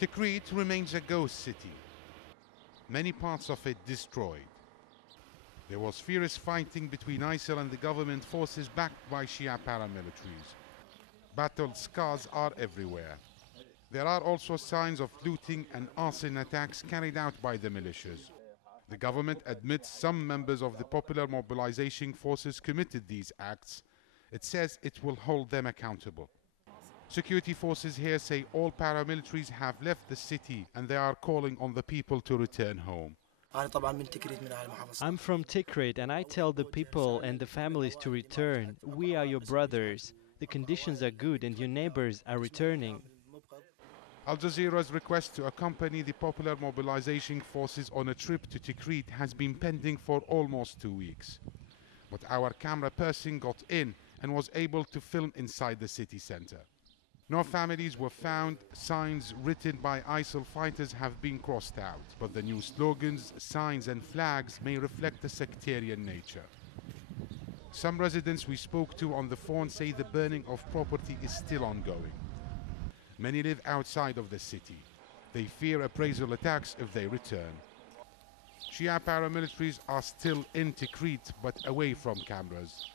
Tikrit remains a ghost city, many parts of it destroyed. There was fierce fighting between ISIL and the government forces backed by Shia paramilitaries. Battle scars are everywhere. There are also signs of looting and arson attacks carried out by the militias. The government admits some members of the popular mobilization forces committed these acts. It says it will hold them accountable. Security forces here say all paramilitaries have left the city and they are calling on the people to return home. I'm from Tikrit and I tell the people and the families to return. We are your brothers. The conditions are good and your neighbors are returning. Al Jazeera's request to accompany the popular mobilization forces on a trip to Tikrit has been pending for almost 2 weeks. But our camera person got in and was able to film inside the city center. No families were found, signs written by ISIL fighters have been crossed out, but the new slogans, signs and flags may reflect the sectarian nature. Some residents we spoke to on the phone say the burning of property is still ongoing. Many live outside of the city. They fear appraisal attacks if they return. Shia paramilitaries are still in Tikrit but away from cameras.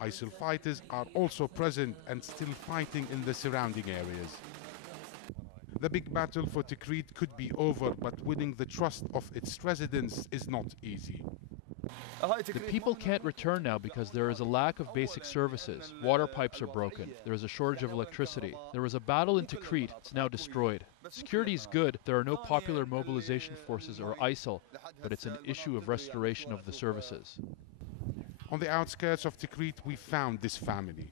ISIL fighters are also present and still fighting in the surrounding areas. The big battle for Tikrit could be over, but winning the trust of its residents is not easy. The people can't return now because there is a lack of basic services. Water pipes are broken. There is a shortage of electricity. There was a battle in Tikrit. It's now destroyed. Security is good. There are no popular mobilization forces or ISIL, but it's an issue of restoration of the services. On the outskirts of Tikrit, we found this family.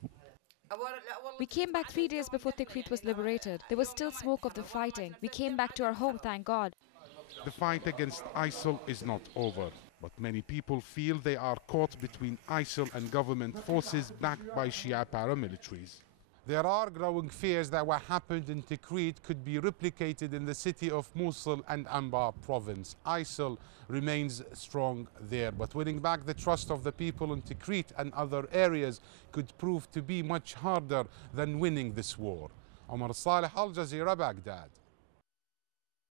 We came back 3 days before Tikrit was liberated. There was still smoke of the fighting. We came back to our home, thank God. The fight against ISIL is not over, but many people feel they are caught between ISIL and government forces backed by Shia paramilitaries. There are growing fears that what happened in Tikrit could be replicated in the city of Mosul and Anbar province. ISIL remains strong there, but winning back the trust of the people in Tikrit and other areas could prove to be much harder than winning this war. Omar Saleh, Al Jazeera, Baghdad.